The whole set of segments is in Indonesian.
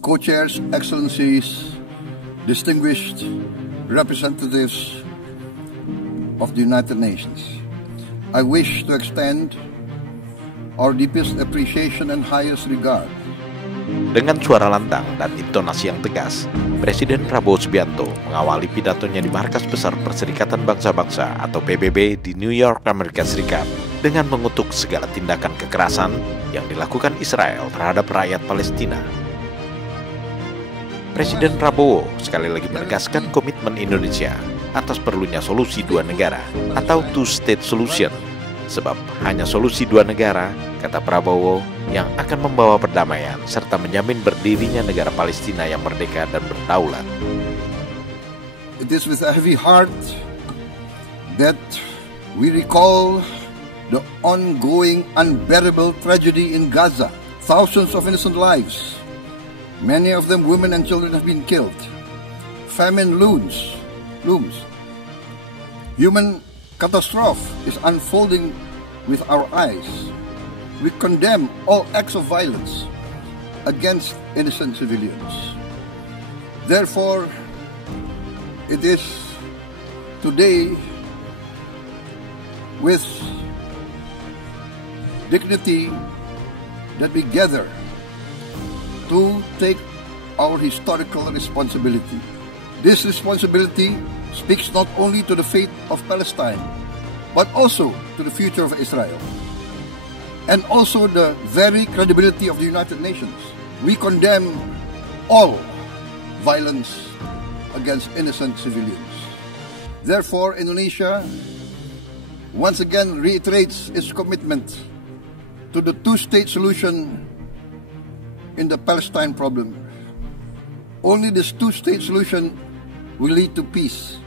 co-chairs, excellencies, distinguished representatives of the United Nations, I wish to extend our deepest appreciation and highest regard. Dengan suara lantang dan intonasi yang tegas, Presiden Prabowo Subianto mengawali pidatonya di Markas Besar Perserikatan Bangsa-Bangsa atau PBB di New York, Amerika Serikat dengan mengutuk segala tindakan kekerasan yang dilakukan Israel terhadap rakyat Palestina. Presiden Prabowo sekali lagi menegaskan komitmen Indonesia atas perlunya solusi dua negara atau two-state solution. Sebab hanya solusi dua negara, kata Prabowo, yang akan membawa perdamaian serta menjamin berdirinya negara Palestina yang merdeka dan berdaulat. It is with a heavy heart that we recall the ongoing unbearable tragedy in Gaza. Thousands of innocent lives, many of them women and children, have been killed. Famine looms. Human catastrophe is unfolding with our eyes. We condemn all acts of violence against innocent civilians. Therefore, it is today with dignity that we gather to take our historical responsibility. This responsibility speaks not only to the fate of Palestine, but also to the future of Israel, and also the very credibility of the United Nations. We condemn all violence against innocent civilians. Therefore, Indonesia once again reiterates its commitment to the two-state solution in the Palestine problem. Only this two-state solution will lead to peace.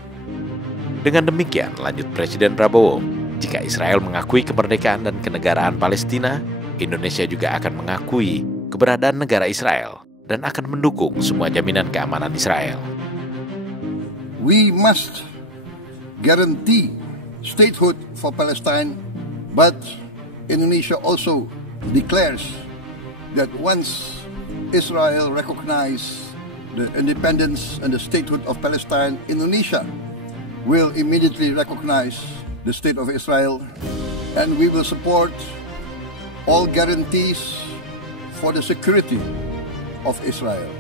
Dengan demikian, lanjut Presiden Prabowo, jika Israel mengakui kemerdekaan dan kenegaraan Palestina, Indonesia juga akan mengakui keberadaan negara Israel dan akan mendukung semua jaminan keamanan Israel. We must guarantee statehood for Palestine, but Indonesia also declares that once Israel recognizes the independence and the statehood of Palestine, Indonesia will immediately recognize the state of Israel, and we will support all guarantees for the security of Israel.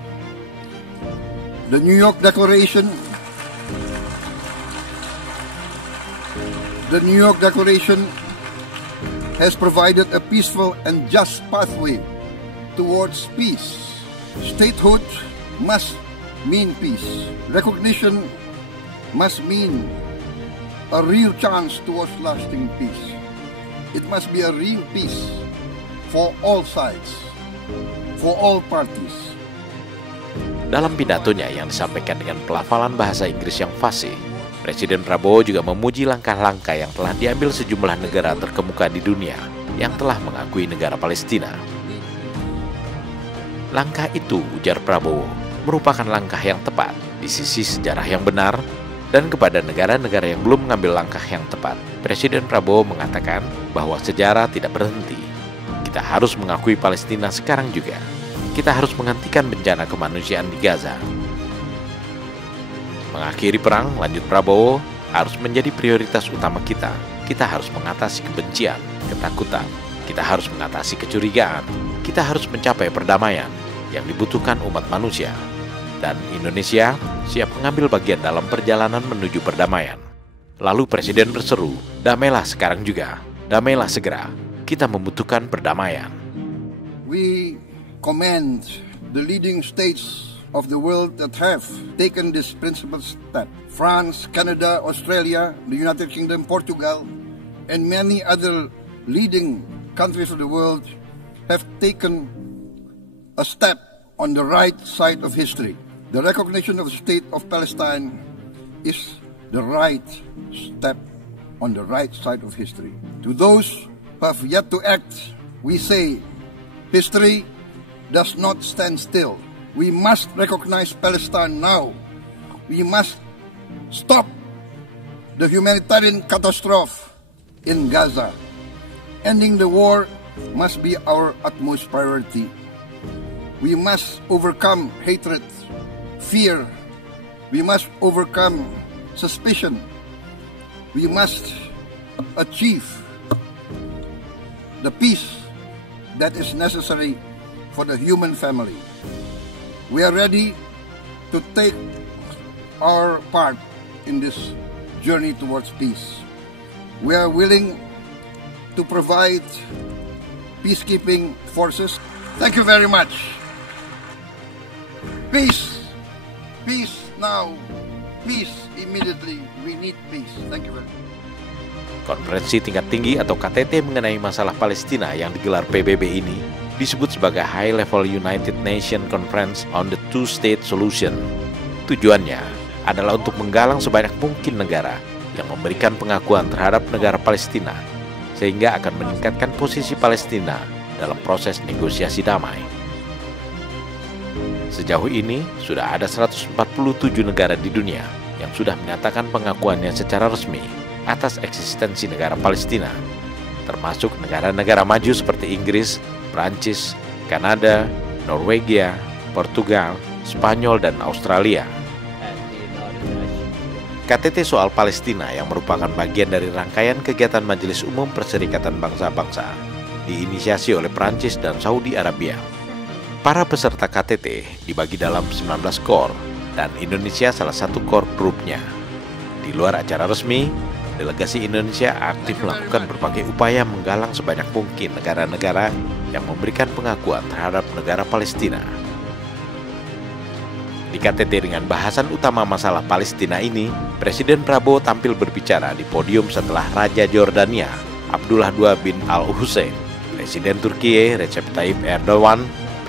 The New York Declaration has provided a peaceful and just pathway towards peace. Statehood must mean peace. Recognition must mean a real chance towards lasting peace. It must be a real peace for all sides, for all parties. Dalam pidatonya yang disampaikan dengan pelafalan bahasa Inggris yang fasih, Presiden Prabowo juga memuji langkah-langkah yang telah diambil sejumlah negara terkemuka di dunia yang telah mengakui negara Palestina. Langkah itu, ujar Prabowo, merupakan langkah yang tepat di sisi sejarah yang benar, dan kepada negara-negara yang belum mengambil langkah yang tepat, Presiden Prabowo mengatakan bahwa sejarah tidak berhenti. Kita harus mengakui Palestina sekarang juga. Kita harus menghentikan bencana kemanusiaan di Gaza. Mengakhiri perang, lanjut Prabowo, harus menjadi prioritas utama kita. Kita harus mengatasi kebencian, ketakutan. Kita harus mengatasi kecurigaan. Kita harus mencapai perdamaian yang dibutuhkan umat manusia. Dan Indonesia siap mengambil bagian dalam perjalanan menuju perdamaian. Lalu Presiden berseru, damailah sekarang juga, damailah segera. Kita membutuhkan perdamaian. We commend the leading states of the world that have taken this principal step. France, Canada, Australia, the United Kingdom, Portugal, and many other leading countries of the world have taken a step on the right side of history. The recognition of the state of Palestine is the right step on the right side of history. To those who have yet to act, we say, history does not stand still. We must recognize Palestine now. We must stop the humanitarian catastrophe in Gaza. Ending the war must be our utmost priority. We must overcome hatred, fear. We must overcome suspicion. We must achieve the peace that is necessary for the human family. We are ready to take our part in this journey towards peace. We are willing to provide peacekeeping forces. Thank you very much. Peace. Peace now. Peace immediately. We need peace. Thank you very much. Konferensi tingkat tinggi atau KTT mengenai masalah Palestina yang digelar PBB ini disebut sebagai High Level United Nations Conference on the Two-State Solution. Tujuannya adalah untuk menggalang sebanyak mungkin negara yang memberikan pengakuan terhadap negara Palestina, sehingga akan meningkatkan posisi Palestina dalam proses negosiasi damai. Sejauh ini, sudah ada 147 negara di dunia yang sudah menyatakan pengakuannya secara resmi atas eksistensi negara Palestina, termasuk negara-negara maju seperti Inggris, Prancis, Kanada, Norwegia, Portugal, Spanyol, dan Australia. KTT soal Palestina yang merupakan bagian dari rangkaian kegiatan Majelis Umum Perserikatan Bangsa-Bangsa diinisiasi oleh Prancis dan Saudi Arabia. Para peserta KTT dibagi dalam 19 core dan Indonesia salah satu core grupnya. Di luar acara resmi, delegasi Indonesia aktif melakukan berbagai upaya menggalang sebanyak mungkin negara-negara yang memberikan pengakuan terhadap negara Palestina. Di KTT dengan bahasan utama masalah Palestina ini, Presiden Prabowo tampil berbicara di podium setelah Raja Jordania, Abdullah II bin Al-Hussein, Presiden Turki Recep Tayyip Erdogan,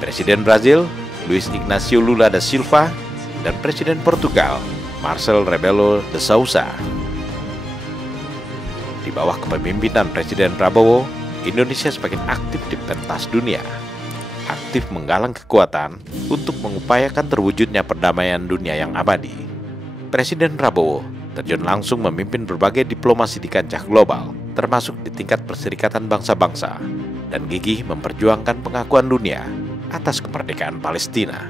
Presiden Brazil Luiz Inácio Lula da Silva, dan Presiden Portugal Marcelo Rebelo de Sousa. Di bawah kepemimpinan Presiden Prabowo, Indonesia semakin aktif di pentas dunia, aktif menggalang kekuatan untuk mengupayakan terwujudnya perdamaian dunia yang abadi. Presiden Prabowo terjun langsung memimpin berbagai diplomasi di kancah global, termasuk di tingkat Perserikatan Bangsa-Bangsa, dan gigih memperjuangkan pengakuan dunia atas kemerdekaan Palestina.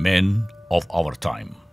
Men of our time.